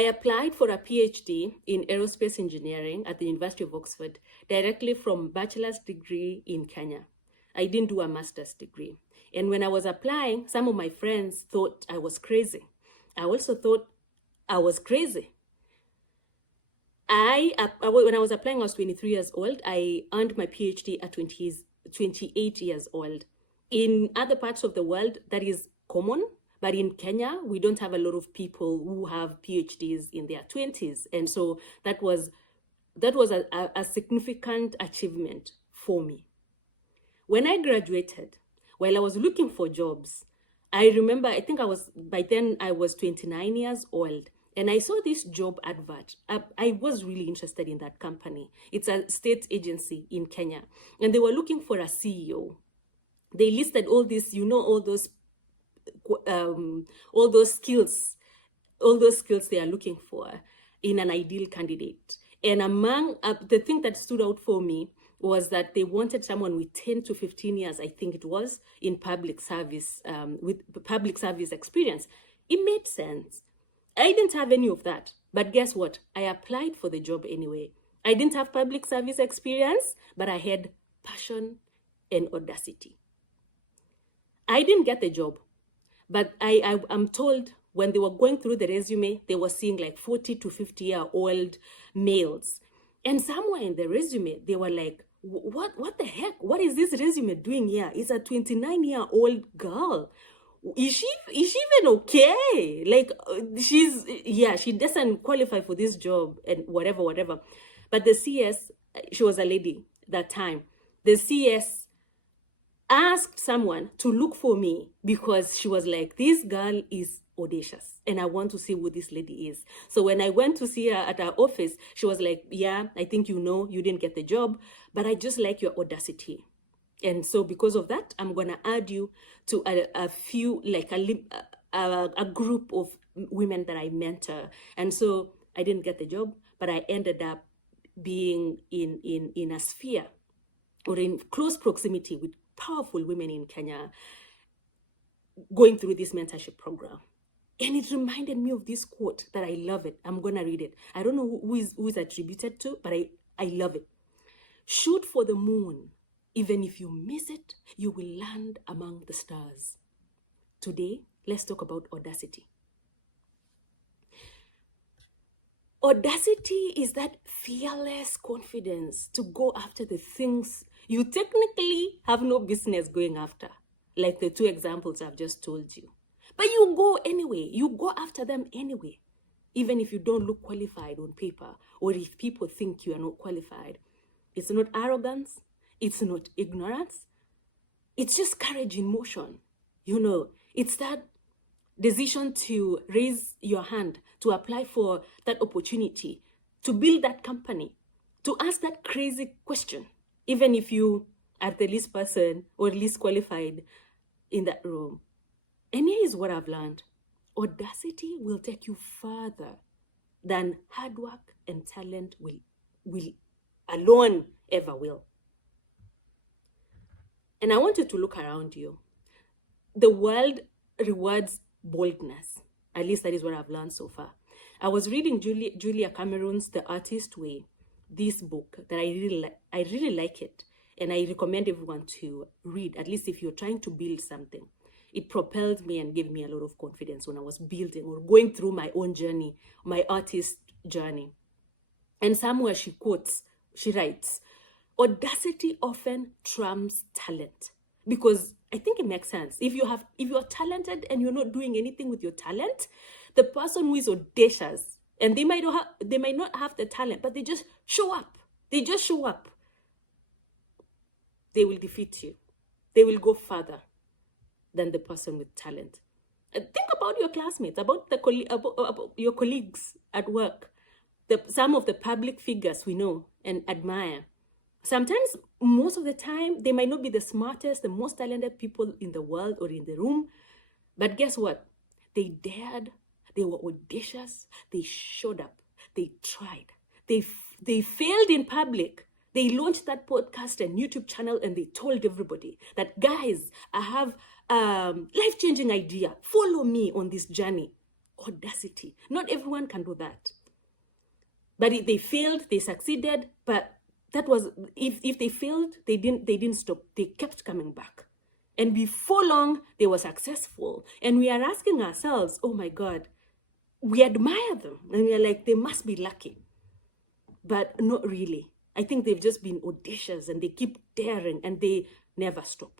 I applied for a PhD in aerospace engineering at the University of Oxford, directly from bachelor's degree in Kenya. I didn't do a master's degree. And when I was applying, some of my friends thought I was crazy. I also thought I was crazy. When I was applying, I was 23 years old. I earned my PhD at 28 years old. In other parts of the world, that is common. But in Kenya, we don't have a lot of people who have PhDs in their 20s. And so that was a significant achievement for me. When I graduated, while I was looking for jobs, I remember, by then I was 29 years old. And I saw this job advert. I was really interested in that company. It's a state agency in Kenya. And they were looking for a CEO. They listed all this, all those skills they are looking for in an ideal candidate. And among the thing that stood out for me was that they wanted someone with 10 to 15 years, I think it was, in public service, with public service experience. It made sense. I didn't have any of that, but guess what? I applied for the job anyway. I didn't have public service experience, but I had passion and audacity. I didn't get the job, but I'm told when they were going through the resume, they were seeing like 40 to 50-year-old males. And somewhere in the resume, they were like, what the heck? What is this resume doing here? It's a 29-year-old girl. Is she even okay? Like, she doesn't qualify for this job and whatever. But the CS, she was a lady that time. The CS asked someone to look for me because she was like, this girl is audacious and I want to see who this lady is. So when I went to see her at her office, she was like, yeah, I think you didn't get the job, but I just like your audacity. And so because of that, I'm going to add you to a few, like a group of women that I mentor. And so I didn't get the job, but I ended up being in a sphere or in close proximity with powerful women in Kenya going through this mentorship program. And it reminded me of this quote that I love it. I'm going to read it. I don't know who is attributed to, but I love it. Shoot for the moon. Even if you miss it, you will land among the stars. Today, let's talk about audacity. Audacity is that fearless confidence to go after the things you technically have no business going after, like the two examples I've just told you. But you go anyway. You go after them anyway, even if you don't look qualified on paper or if people think you are not qualified. It's not arrogance. It's not ignorance. It's just courage in motion. It's that decision to raise your hand, to apply for that opportunity, to build that company, to ask that crazy question, even if you are the least person or least qualified in that room. And here is what I've learned. Audacity will take you further than hard work and talent will alone ever will. And I want you to look around you. The world rewards boldness. At least that is what I've learned so far. I was reading Julia Cameron's The Artist Way, this book that I really like it. And I recommend everyone to read, at least if you're trying to build something. It propelled me and gave me a lot of confidence when I was building or going through my own journey, my artist journey. And somewhere she writes, audacity often trumps talent, because I think it makes sense. If you're talented and you're not doing anything with your talent, the person who is audacious, and they might not have the talent, but they just show up. They will defeat you. They will go further than the person with talent. And think about your classmates, about your colleagues at work, some of the public figures we know and admire. Sometimes, most of the time, they might not be the smartest, the most talented people in the world or in the room. But guess what? They dared. They were audacious. They showed up. They tried. They failed in public. They launched that podcast and YouTube channel and they told everybody that, guys, I have a life-changing idea. Follow me on this journey. audacity. Not everyone can do that. But if they failed, they succeeded. But that was, if they failed, they didn't stop. They kept coming back. And before long, they were successful. And we are asking ourselves, oh my God, we admire them. And we are like, they must be lucky. But not really. I think they've just been audacious and they keep daring and they never stop.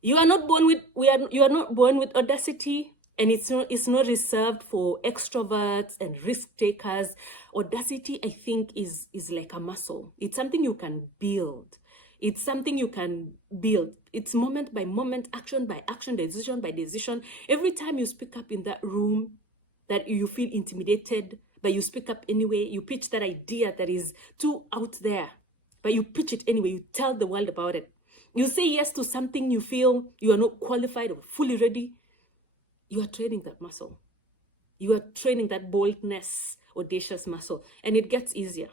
You are not born with you are not born with audacity, and it's not reserved for extroverts and risk takers. Audacity, I think, is like a muscle. It's something you can build. It's something you can build. It's moment by moment, action by action, decision by decision. Every time you speak up in that room that you feel intimidated, but you speak up anyway, you pitch that idea that is too out there, but you pitch it anyway, you tell the world about it. You say yes to something you feel you are not qualified or fully ready. You are training that muscle. You are training that boldness, audacious muscle, and it gets easier.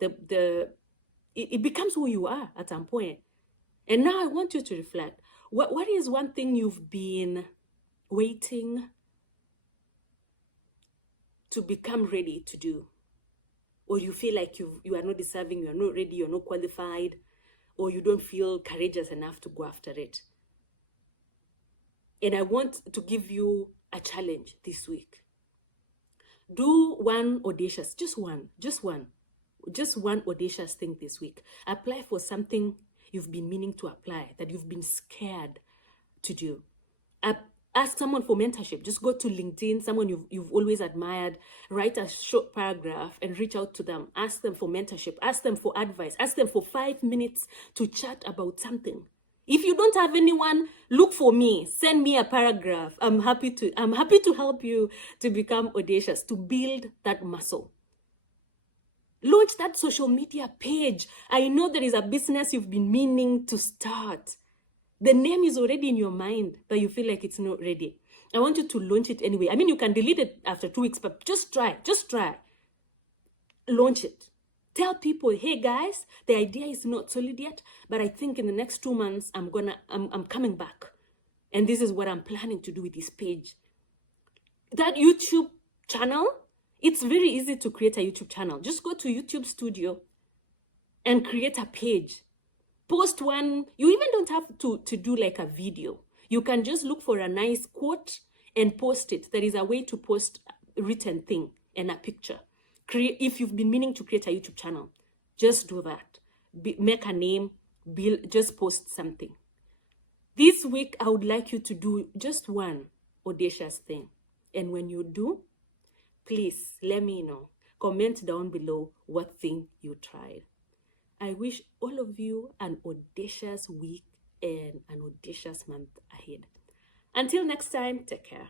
It becomes who you are at some point. And now I want you to reflect. What is one thing you've been waiting to become ready to do? Or you feel like you are not deserving, you are not ready, you're not qualified, or you don't feel courageous enough to go after it. And I want to give you a challenge this week. Do one audacious, just one audacious thing this week. Apply for something you've been meaning to apply, that you've been scared to do. Ask someone for mentorship. Just go to LinkedIn, someone you've always admired, write a short paragraph and reach out to them. Ask them for mentorship. Ask them for advice. Ask them for 5 minutes to chat about something. If you don't have anyone, look for me. Send me a paragraph. I'm happy to help you to become audacious, to build that muscle. Launch that social media page. I know there is a business you've been meaning to start. The name is already in your mind, but you feel like it's not ready. I want you to launch it anyway. I mean, you can delete it after 2 weeks, but just try. Launch it. Tell people, hey guys, the idea is not solid yet, but I think in the next 2 months, I'm coming back. And this is what I'm planning to do with this page. That YouTube channel, it's very easy to create a YouTube channel. Just go to YouTube Studio and create a page. Post one. You even don't have to do like a video. You can just look for a nice quote and post it. There is a way to post a written thing and a picture. If you've been meaning to create a YouTube channel, just do that. Make a name, just post something. This week, I would like you to do just one audacious thing. And when you do, please let me know. Comment down below what thing you tried. I wish all of you an audacious week and an audacious month ahead. Until next time, take care.